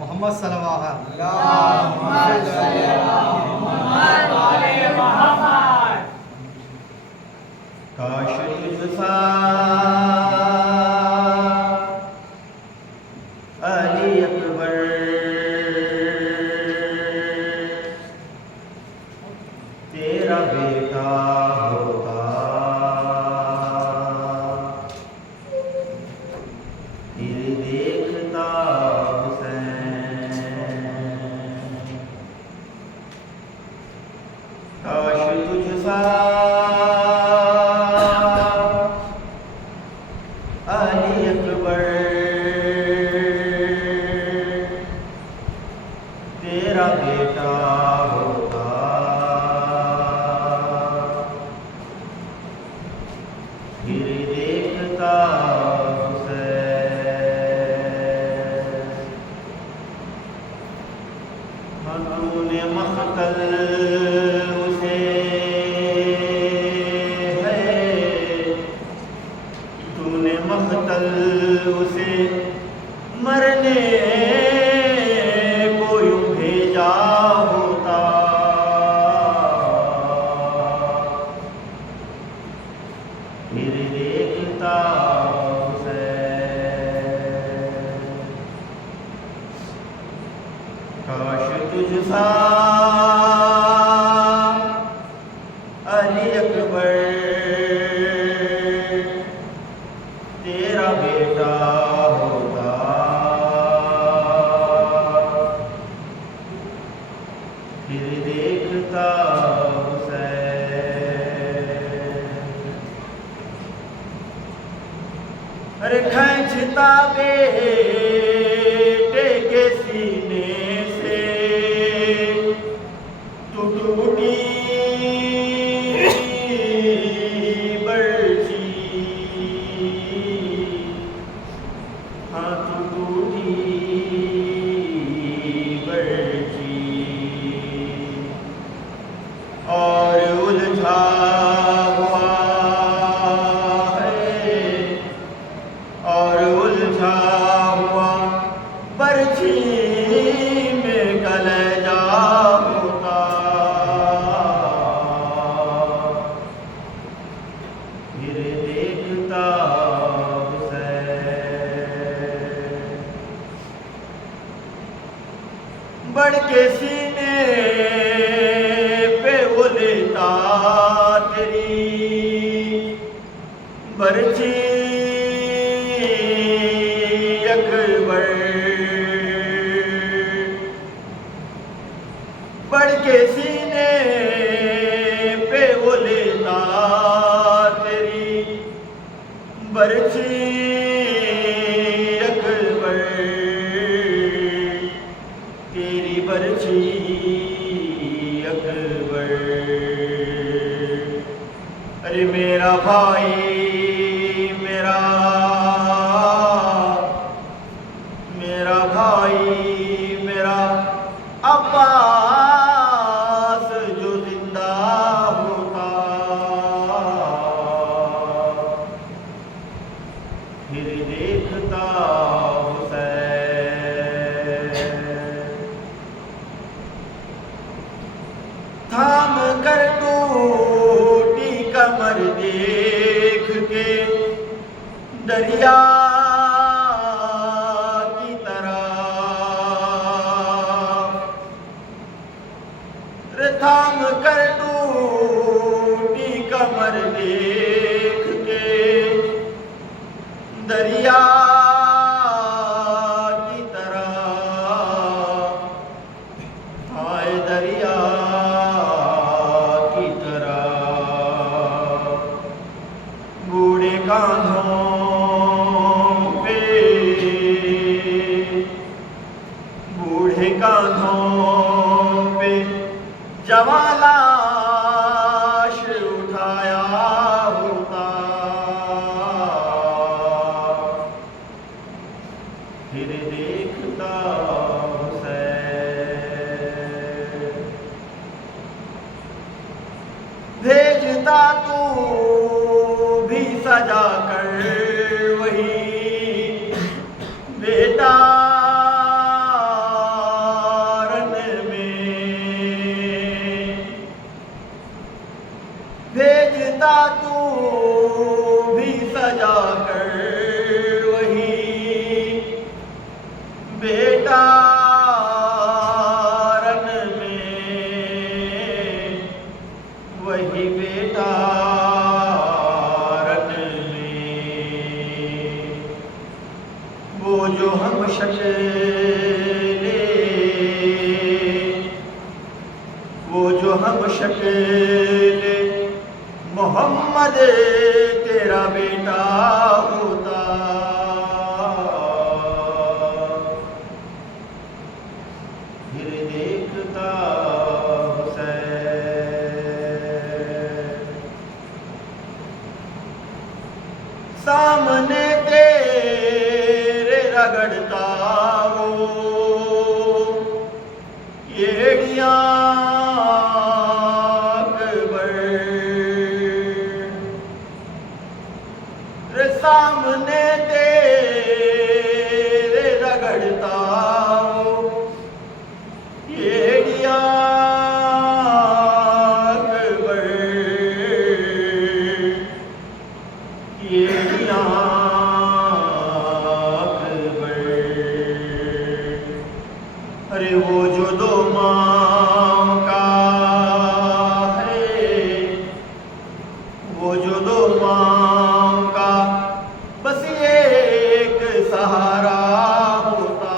मोहम्मद सल्लल्लाहु काश तुझसा अली अकबर तेरा बेटा होता, फिर देखता काश तुझसा अली अकबर तेरा बेटा होता, फिर देखता तूने मख्तल उसे है, तूने मख्तल उसे मरने को यूं भेजा होता, फिर देखता उसे काश तुझसा अली अकबर तेरा बेटा होता, फिर देखता उसे अरे खींचता बेटे के सीने टूटी बर्ची, हाँ टूटी बर्ची और उलझा हुआ है, और उलझा हुआ बर्ची में कलेजा होता, फिर देखता उसे बढ़ के सीने पे वो लेता तेरी बर्छी अकबर, बढ़ के सीने पे वो लेता तेरी बर्छी अकबर, तेरी बर्छी अकबर। अरे मेरा भाई मेरा भाई मेरा अब्बास जो जिंदा होता, फिर देखता उसे थाम कर टूटी कमर देख के दरिया की तरह, थाम कर टूटी कमर देख के दरिया की तरह, हाय दरिया की तरह, बूढ़े कांधों पे, बूढ़े कांधों पे जवां लाश उठाया होता, फिर देखता उसे भेजता तू सजा कर वही बेटा रन में भेजता तू भी सजा कर वही बेटा रन में वही बेटा रन में वो जो हम शक्ले वो जो हम शक्ले मोहम्मद तेरा बेटा होता फिर देखता हुसैन सामने तेरे रगड़ता वो येड़ियां सामने तेरे रगड़ता हो येड़ियां अकबर येड़ियां अकबर अरे वो जो दो माँ का है वो जो दो माँ का बस एक सहारा होता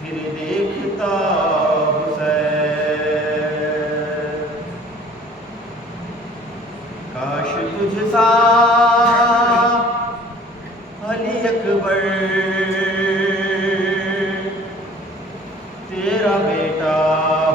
फिर देखता हुसैन काश तुझ सा अली अकबर तेरा बेटा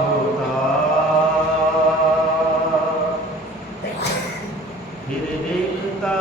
होता फिर देखता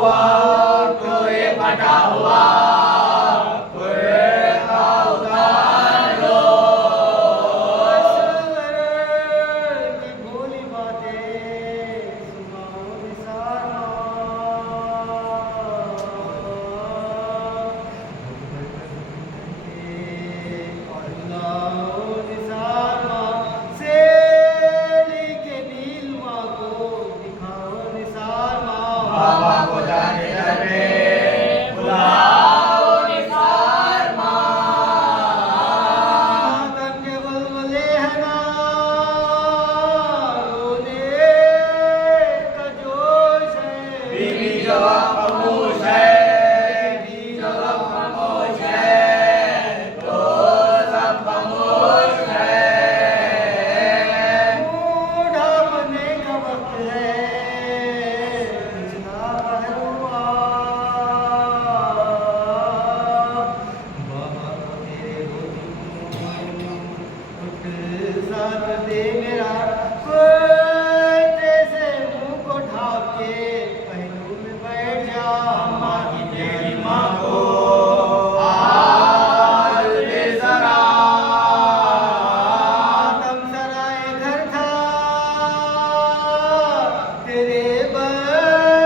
हुआ टोए फटा हुआ कुर्ता उतार लो। की भोली बातें सुनाओ निसारा, निसारा सेली के नीलमा को दिखाओ निसारा। बाबा को जाने डरे बुलाओ निसार मातम के बलबले है ना, रोने का जोश है। बीवी जवाब खामोश है, जवाब खामोश है, तो सब खामोश है। बूढ़ा बनने का वक्त है, कृष्णा बहरुआ। बाबा को तेरे रोटी उठ साथ दे मेरा, कुर्ते से मुंह को ढाक के पहलू में बैठ जा। माँ की तेरी माँ को हाल दे जरा। तम सराय घर था तेरे बन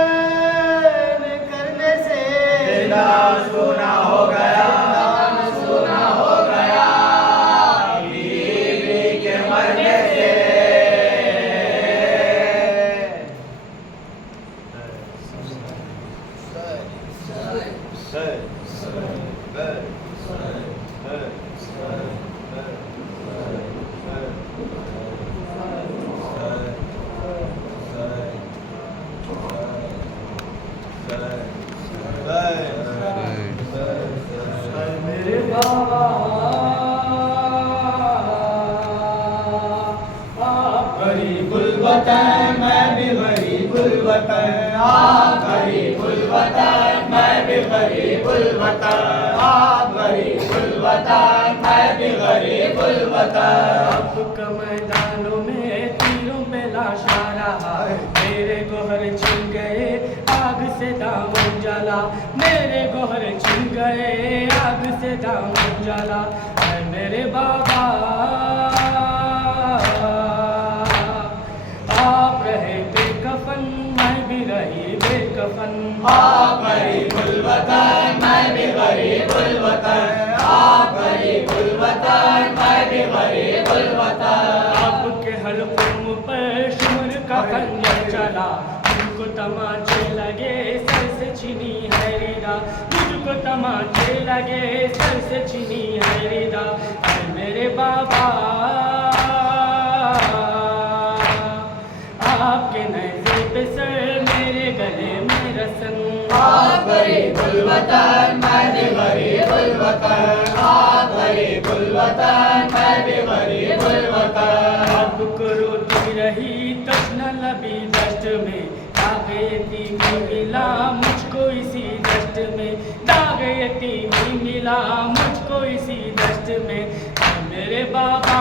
करने से, तेरा सोना हो गया, सोना हो गया बीवी के मरने से। मेरे बाबा आप गरीबुल वतन मैं भी गरीबुल वतन, आप गरीबुल वतन मैं भी गरीबुल वतन, आप गरीबुल वतन मैं भी गरीबुल वतन। आपका मैदानों में तीरों में लाशा रहा, मेरे गोहर छिन गए आग से दामन जला। मेरे गोहर छिन गए आग से दामन जला। ऐ मेरे बाबा आप रहे बेकफन, मैं भी रही बेकफन। आप गरीबुल वतन मैं भी गरीबुल वतन, आप गरीबुल वतन मैं भी गरीबुल वतन। आपके हलकों पर शुर का खंजर चला, मुझको तमाचे लगे सर से छीनी है रिदा। मुझको तमाचे लगे सर से छीनी है रिदा। ऐ मेरे बाबा आपके नज़े पे सर, मेरे गले में रसन। आप गरीबुल वतन मैं भी गरीबुल वतन, आप गरीबुल वतन मैं भी गरीबुल वतन। आपको रोती रही तश्ना लबी दश्त में, दाग यतीमी मिला मुझको इसी दश्त में। दाग यतीमी मिला मुझको इसी दश्त में। ऐ मेरे बाबा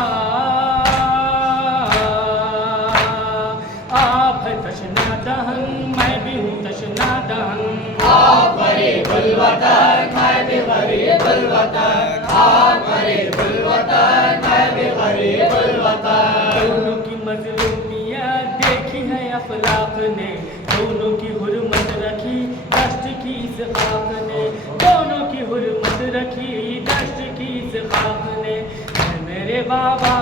आप है तश्ना दहन, मैं भी हूँ तश्ना दहन। आप गरीबुल वतन मैं भी गरीबुल वतन, आप गरीबुल वतन मैं भी गरीबुल वतन। दोनों की मजलूमियत देखी है अफलाक ने, दोनों की हुर्मत रखी दश्त की इस खाक ने। दोनों की हुर्मत रखी दश्त की इस खाक ने। ऐ मेरे बाबा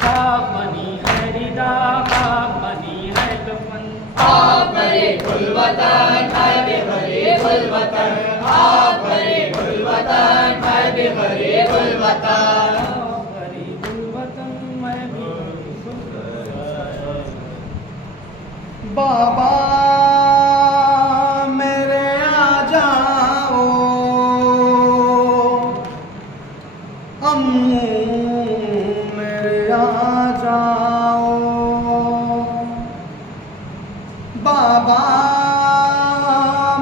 खाक बनी है रिदा, खाक बनी है कफन। आप गरीबुल वतन मैं भी गरीबुल वतन, आप गरीबुल वतन मैं भी गरीबुल वतन। गरीबुल वतन मैं भी बाबा मेरे आ जाओ, अम्मू मेरे आ जाओ। बाबा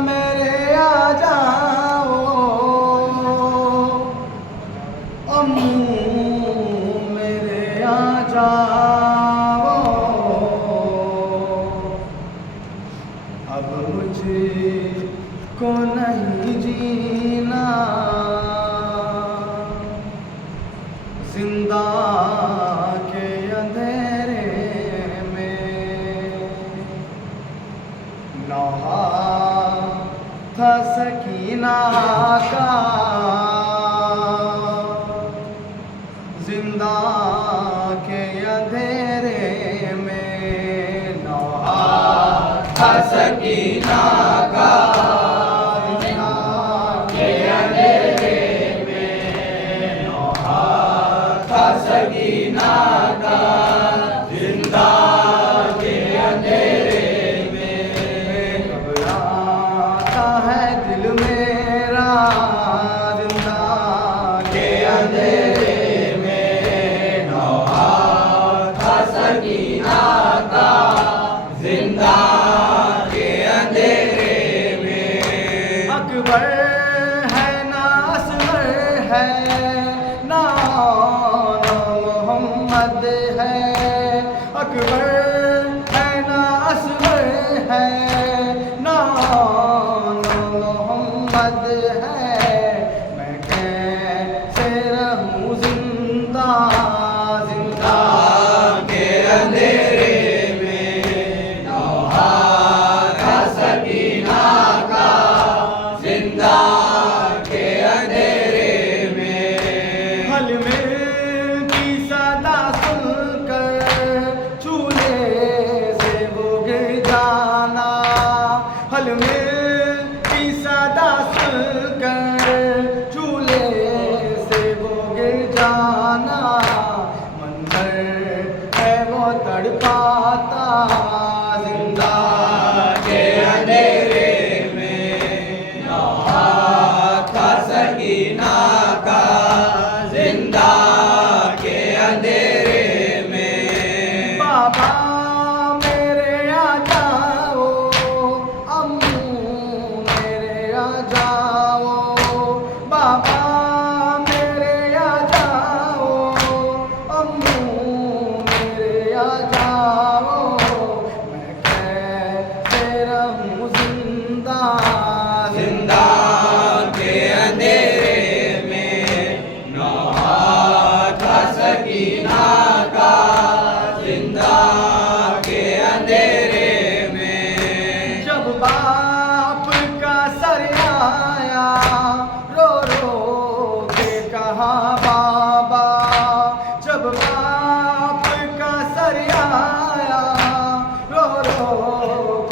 मेरे आ जाओ, अम्मू मेरे आ जाओ। अब मुझको नहीं जीना, जिंदा के अंधेरे में नहा था सकीना का, जिंदा के अंधेरे में नहा था सकीना का, जिंदा के अंधेरे में नहा था सकीना का, जिंदा के अंधेरे में घबराता है दिल मेरा, जिंदा के अंधेरे में नहा था सकीना का, जिंदा के अंधेरे में। अकबर है ना असगर है ना मोहम्मद है, अकबर है ना असगर है ना मोहम्मद है, मैं कैसे रहूं जिंदा, जिंदा के अंधेरे में नहा था सकीना का, जिंदा के अंधेरे में। हल में की सदा सुनकर चूल्हे से वो गिर जाना, हल में की सदा सुनकर चूल्हे से वो गिर जाना, मंजर है वो तड़पाता, जिंदा के अंधेरे में नहा था सकीना का, जिंदा के अंधेरे में। बाबा मेरे आ जाओ, अम्मू मेरे आ जाओ, बाबा मेरे आ जाओ, अम्मू मेरे आ जाओ, मैं कैसे रहूं जिंदा, जिंदा के अंधेरे में नहा था सकीना का, जिंदा के अंधेरे में। जब बाप का सर आया रो रो के कहा बाबा, जब बाप का सर आया रो रो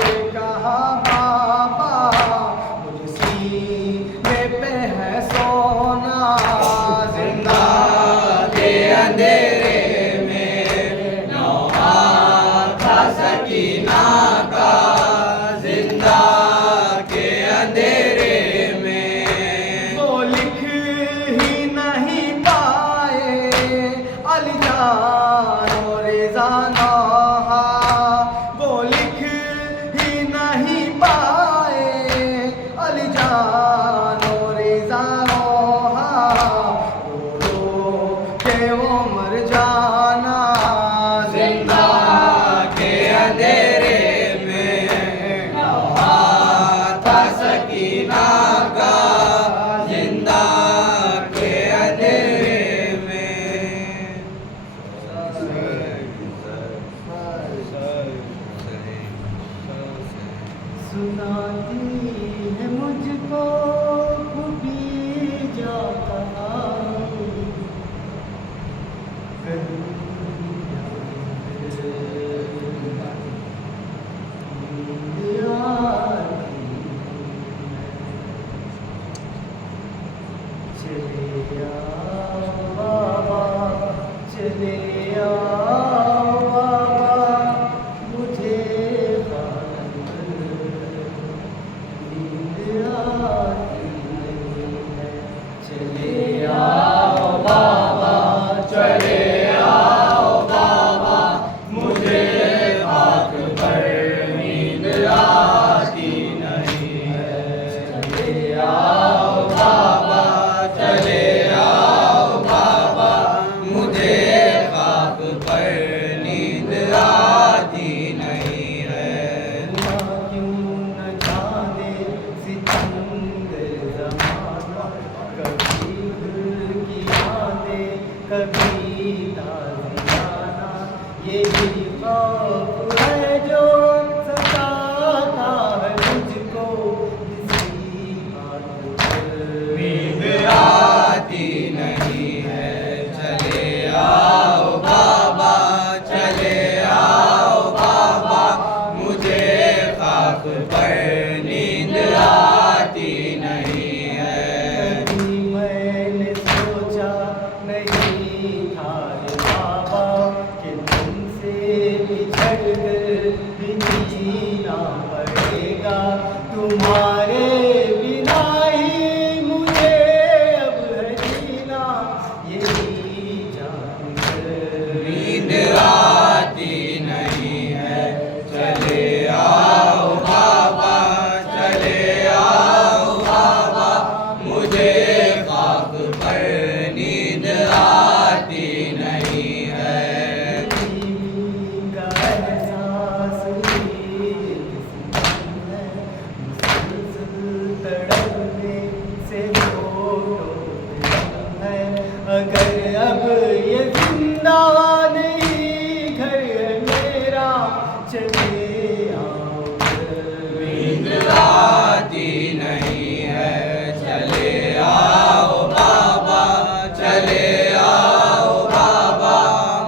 के कहा बाबा, मुझे सीने पे है सोना, जिंदा के अंधेरे में नहा था सकीना का, जिंदा के अंधेरे में। वो लिख ही नहीं पाए अलीजान और रिज़ाना, वो लिख ही नहीं पाए अलीजान और रिज़ाना, रो रो के वो मर जाना, जिंदा के अंधेरे में नहा था सकीना का, जिंदा के अंधेरे में। सुनाती है मुझको खूबी जा कहानी, चले आओ बाबा, चले आओ बाबा, मुझे नींद आती पर नींद आती नहीं है। कभी मैंने सोचा नहीं था रे बाबा कि तुमसे बिछड़ कर भी जीना पड़ेगा। तुम्हारे बिना ही मुझे अब है जीना, यही जानकर नींद आती नहीं है। चले आओ बाबा, चले आओ बाबा, मुझे ख्वाब पर नींद आती नहीं है। का एहसास ही है, मुसलसल तड़पने से है। अगर अब ये जिंदा नहीं घर है मेरा, चले आओ नींद आती नहीं है। चले आओ बाबा, चले आओ बाबा,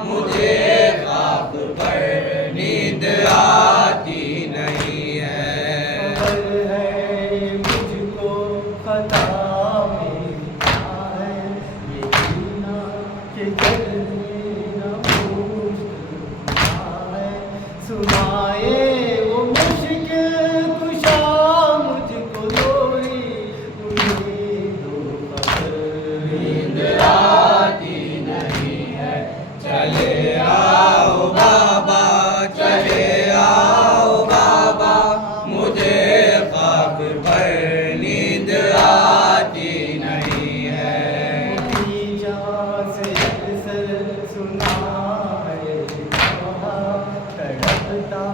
मुझे ख्वाब पर नींद आती नहीं है। खबर है मुझको खता में क्या है, ये जीना के जलना मुश्किल है। सुनाए वो मुश्किल कुशा मुझको लोरी, मुझे दो खबर नींद आती नहीं है। चले आओ बाबा, चले आओ बाबा, मुझे ख्वाब पर नींद आती नहीं है। जहाँ से अक्सर सुना है कहा, तड़पता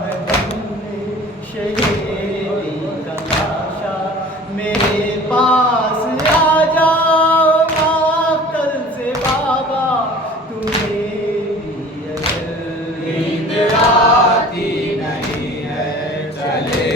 है दिल में शहीदी का लाशा। मेरे पास आ जाओ कल से बाबा, तुम्हें भी अगर नींद आती नहीं है। चले